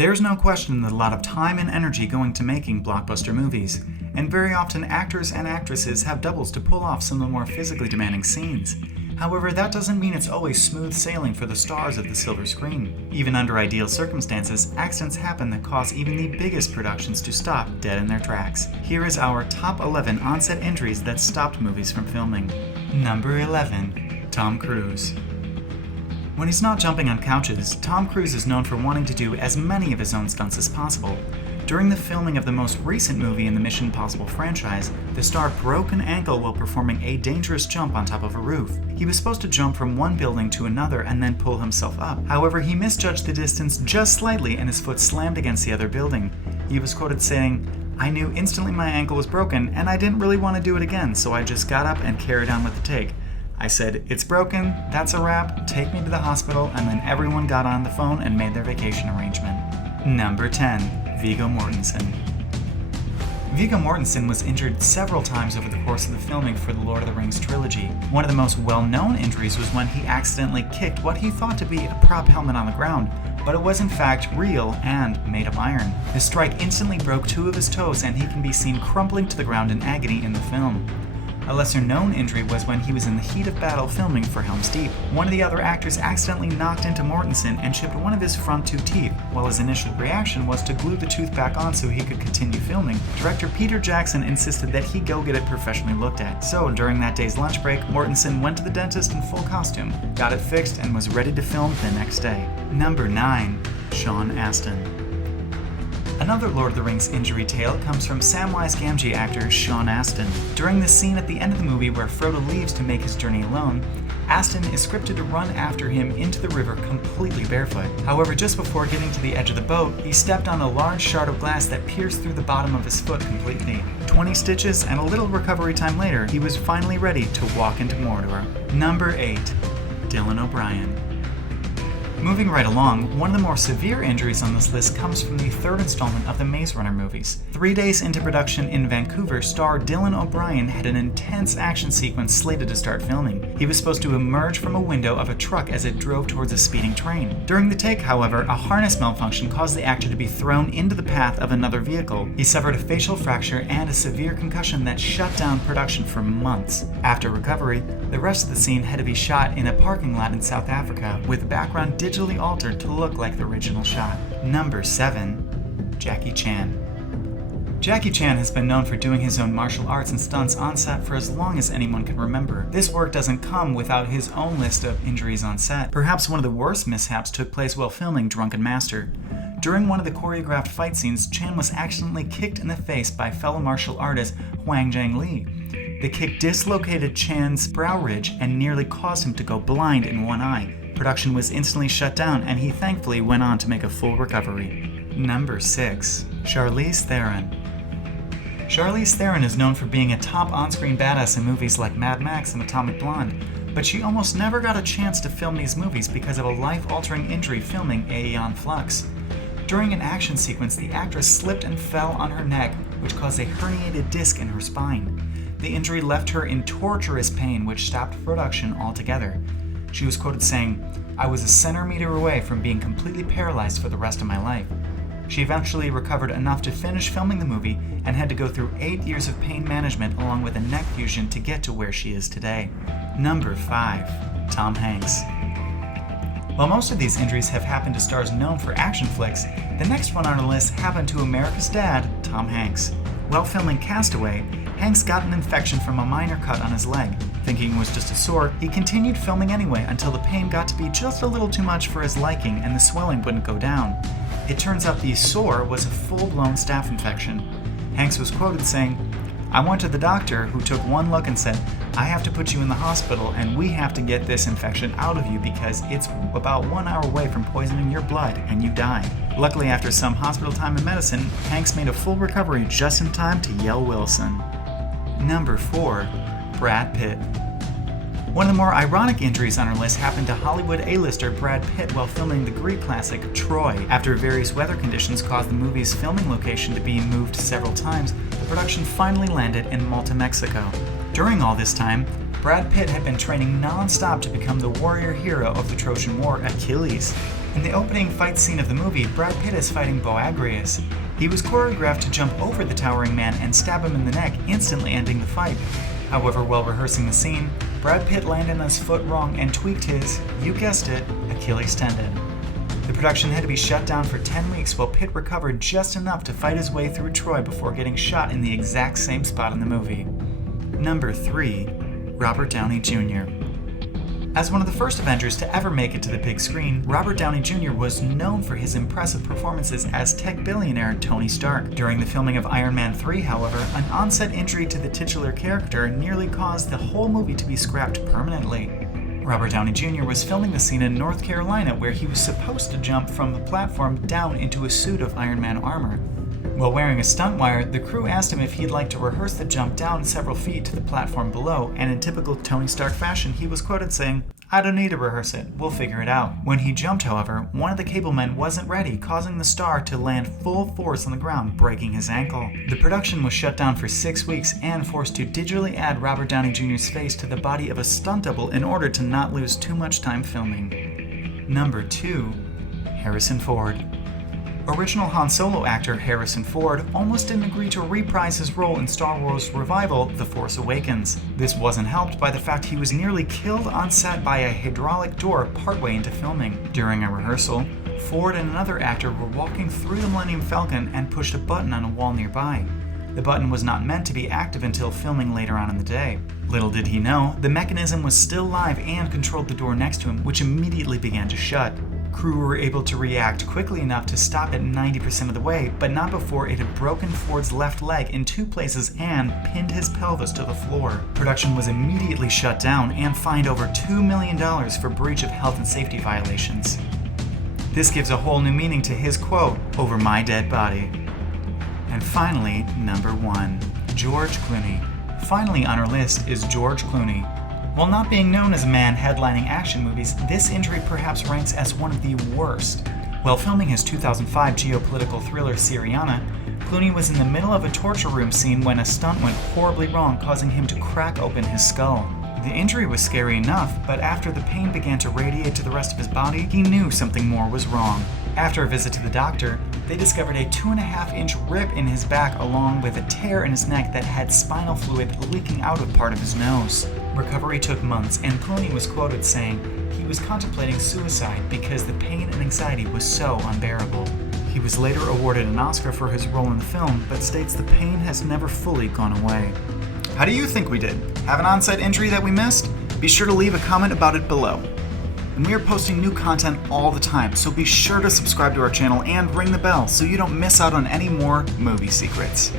There's no question that a lot of time and energy go into making blockbuster movies, and very often actors and actresses have doubles to pull off some of the more physically demanding scenes. However, that doesn't mean it's always smooth sailing for the stars of the silver screen. Even under ideal circumstances, accidents happen that cause even the biggest productions to stop dead in their tracks. Here is our top 11 on-set injuries that stopped movies from filming. Number 11. Tom Cruise. When he's not jumping on couches, Tom Cruise is known for wanting to do as many of his own stunts as possible. During the filming of the most recent movie in the Mission Impossible franchise, the star broke an ankle while performing a dangerous jump on top of a roof. He was supposed to jump from one building to another and then pull himself up. However, he misjudged the distance just slightly and his foot slammed against the other building. He was quoted saying, "I knew instantly my ankle was broken and I didn't really want to do it again, so I just got up and carried on with the take. I said, it's broken, that's a wrap, take me to the hospital," and then everyone got on the phone and made their vacation arrangement. Number 10. Viggo Mortensen. Viggo Mortensen was injured several times over the course of the filming for the Lord of the Rings trilogy. One of the most well-known injuries was when he accidentally kicked what he thought to be a prop helmet on the ground, but it was in fact real and made of iron. The strike instantly broke 2 of his toes and he can be seen crumpling to the ground in agony in the film. A lesser-known injury was when he was in the heat of battle filming for Helm's Deep. One of the other actors accidentally knocked into Mortensen and chipped one of his front 2 teeth. While his initial reaction was to glue the tooth back on so he could continue filming, director Peter Jackson insisted that he go get it professionally looked at. So, during that day's lunch break, Mortensen went to the dentist in full costume, got it fixed, and was ready to film the next day. Number 9. Sean Astin. Another Lord of the Rings injury tale comes from Samwise Gamgee actor Sean Astin. During the scene at the end of the movie where Frodo leaves to make his journey alone, Astin is scripted to run after him into the river completely barefoot. However, just before getting to the edge of the boat, he stepped on a large shard of glass that pierced through the bottom of his foot completely. 20 stitches and a little recovery time later, he was finally ready to walk into Mordor. Number 8. Dylan O'Brien. Moving right along, one of the more severe injuries on this list comes from the 3rd installment of the Maze Runner movies. 3 days into production in Vancouver, star Dylan O'Brien had an intense action sequence slated to start filming. He was supposed to emerge from a window of a truck as it drove towards a speeding train. During the take, however, a harness malfunction caused the actor to be thrown into the path of another vehicle. He suffered a facial fracture and a severe concussion that shut down production for months. After recovery, the rest of the scene had to be shot in a parking lot in South Africa, with the background digitally altered to look like the original shot. Number 7. Jackie Chan. Jackie Chan has been known for doing his own martial arts and stunts on set for as long as anyone can remember. This work doesn't come without his own list of injuries on set. Perhaps one of the worst mishaps took place while filming Drunken Master. During one of the choreographed fight scenes, Chan was accidentally kicked in the face by fellow martial artist Hwang Jang Lee. The kick dislocated Chan's brow ridge and nearly caused him to go blind in one eye. Production was instantly shut down and he thankfully went on to make a full recovery. Number 6. Charlize Theron. Charlize Theron is known for being a top on-screen badass in movies like Mad Max and Atomic Blonde, but she almost never got a chance to film these movies because of a life-altering injury filming Aeon Flux. During an action sequence, the actress slipped and fell on her neck, which caused a herniated disc in her spine. The injury left her in torturous pain, which stopped production altogether. She was quoted saying, "I was a centimeter away from being completely paralyzed for the rest of my life." She eventually recovered enough to finish filming the movie and had to go through 8 years of pain management along with a neck fusion to get to where she is today. Number 5. Tom Hanks. While most of these injuries have happened to stars known for action flicks, the next one on our list happened to America's dad, Tom Hanks. While filming Castaway, Hanks got an infection from a minor cut on his leg. Thinking it was just a sore, he continued filming anyway until the pain got to be just a little too much for his liking and the swelling wouldn't go down. It turns out the sore was a full-blown staph infection. Hanks was quoted saying, "I went to the doctor who took one look and said, 'I have to put you in the hospital and we have to get this infection out of you because it's about 1 hour away from poisoning your blood and you die.'" Luckily, after some hospital time and medicine, Hanks made a full recovery just in time to yell Wilson. Number 4. Brad Pitt. One of the more ironic injuries on our list happened to Hollywood A-lister Brad Pitt while filming the Greek classic Troy. After various weather conditions caused the movie's filming location to be moved several times, the production finally landed in Malta, Mexico. During all this time, Brad Pitt had been training non-stop to become the warrior hero of the Trojan War, Achilles. In the opening fight scene of the movie, Brad Pitt is fighting Boagrius. He was choreographed to jump over the towering man and stab him in the neck, instantly ending the fight. However, while rehearsing the scene, Brad Pitt landed on his foot wrong and tweaked his, you guessed it, Achilles tendon. The production had to be shut down for 10 weeks while Pitt recovered just enough to fight his way through Troy before getting shot in the exact same spot in the movie. Number 3. Robert Downey Jr. As one of the first Avengers to ever make it to the big screen, Robert Downey Jr. was known for his impressive performances as tech billionaire Tony Stark. During the filming of Iron Man 3, however, an onset injury to the titular character nearly caused the whole movie to be scrapped permanently. Robert Downey Jr. was filming the scene in North Carolina where he was supposed to jump from the platform down into a suit of Iron Man armor. While wearing a stunt wire, the crew asked him if he'd like to rehearse the jump down several feet to the platform below, and in typical Tony Stark fashion, he was quoted saying, "I don't need to rehearse it, we'll figure it out." When he jumped, however, one of the cable men wasn't ready, causing the star to land full force on the ground, breaking his ankle. The production was shut down for 6 weeks and forced to digitally add Robert Downey Jr.'s face to the body of a stunt double in order to not lose too much time filming. Number 2. Harrison Ford. Original Han Solo actor Harrison Ford almost didn't agree to reprise his role in Star Wars' revival, The Force Awakens. This wasn't helped by the fact he was nearly killed on set by a hydraulic door partway into filming. During a rehearsal, Ford and another actor were walking through the Millennium Falcon and pushed a button on a wall nearby. The button was not meant to be active until filming later on in the day. Little did he know, the mechanism was still live and controlled the door next to him, which immediately began to shut. Crew were able to react quickly enough to stop it 90% of the way, but not before it had broken Ford's left leg in 2 places and pinned his pelvis to the floor. Production was immediately shut down and fined over $2 million for breach of health and safety violations. This gives a whole new meaning to his quote, "over my dead body." And finally, number 1. George Clooney. Finally on our list is George Clooney. While not being known as a man headlining action movies, this injury perhaps ranks as one of the worst. While filming his 2005 geopolitical thriller Syriana, Clooney was in the middle of a torture room scene when a stunt went horribly wrong, causing him to crack open his skull. The injury was scary enough, but after the pain began to radiate to the rest of his body, he knew something more was wrong. After a visit to the doctor, they discovered a 2.5-inch rip in his back along with a tear in his neck that had spinal fluid leaking out of part of his nose. Recovery took months, and Clooney was quoted saying he was contemplating suicide because the pain and anxiety was so unbearable. He was later awarded an Oscar for his role in the film, but states the pain has never fully gone away. How do you think we did? Have an onset injury that we missed? Be sure to leave a comment about it below. And we are posting new content all the time, so be sure to subscribe to our channel and ring the bell so you don't miss out on any more movie secrets.